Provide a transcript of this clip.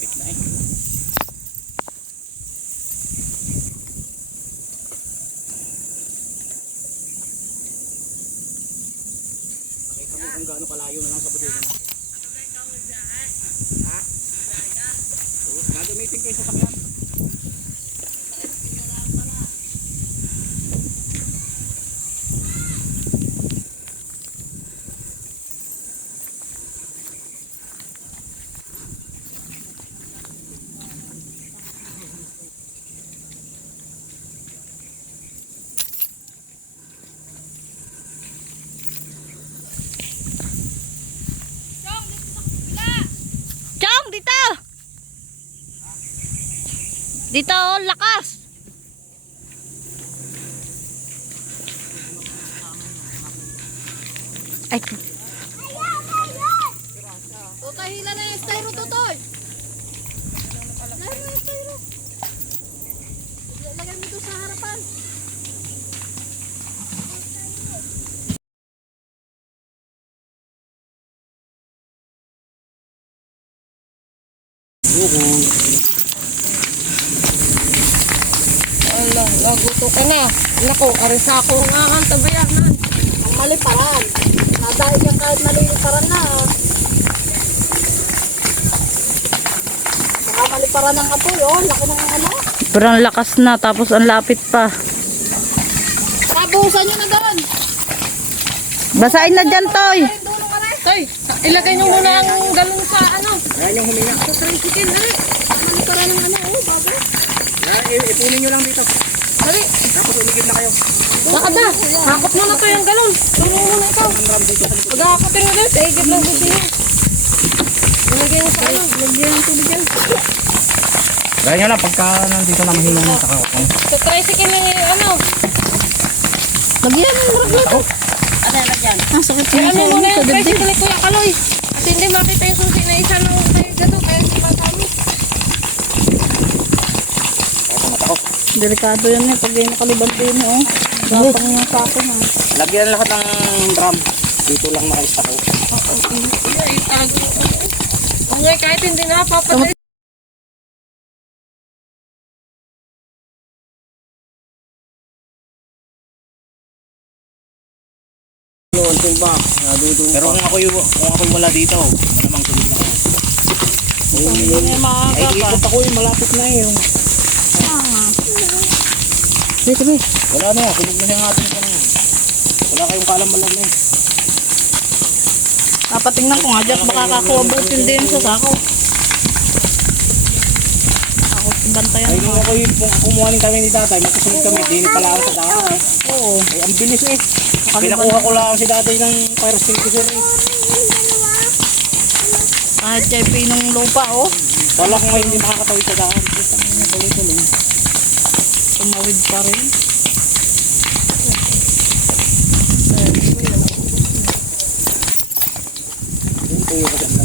Malapit na eh. Kung gaano kalayo na lang sa bodega na. Ha? Oo, Gagamitin kayo sa sakyan. Chong, dito! Dito, oh, lakas! Ay, O kahila na yung styro tutoy. Mo yung styro. Lagay mo doon sa harapan. Ala, laguto ka na. Nako, arisa ko nga ang tabayanan. Ang maliparan. Nadai ka kahit maliliparan na. Baka maliparan ng apoy, oh. Laki ng ano. sobrang lakas na, tapos ang lapit pa. Tabusan nyo na doon. Basahin na dyan, Toy! Toy, ilagay nyo muna ang galon sa ano. Ayan yung huminga. Sa tricycle, dali. Maliparan ng ano, oh. I- ipunin nyo lang dito. Dali. Tapos umigib na kayo. Lakad na. Hakot muna to yung galon. Tulungan muna ikaw. Pag-hakotin mo dito, igib lang dito nyo. Ilagay mo sa ano. Lagyan ng tubig yan. Gaya nyo lang, pagka nandito na mahina na saka okay. Sa tricycle lang yung ano. Lagyan mo, raglan. Ang sakit Kaya mo muna yung tricycle ni Kuya Kaloy. At hindi makita yung susi na isa ng Delikado yan eh, pag yung nakaliban din oh. Gapang yung sako na. Lagyan lahat ng drum. Dito lang nakaista ko. Kuya, itago. Okay, kahit hindi napapatay. Pero kung ako yung, kung ako wala dito, malamang tuloy na kayo. Ay, ikot ako yung malapit na eh, yung. Dito, dito. Wala na yan, tulog na yung ating ka na. Wala kayong kalam-malam na eh. Napatingnan ko nga dyan, baka kakuwabutin din sa sako. Ako, bantayan Ay, mo. ako yung kung kumuha ng kami ni tatay, magkasunod kami, di pala ako sa daan. Oo. Ay, ang bilis eh. Pinakuha ko lang si tatay ng fire extinguisher eh. Kahit siya pinong lupa, oh. Wala kong hindi makakatawid sa daan. Tuloy-tuloy. Tumawid pa rin. Yun po yung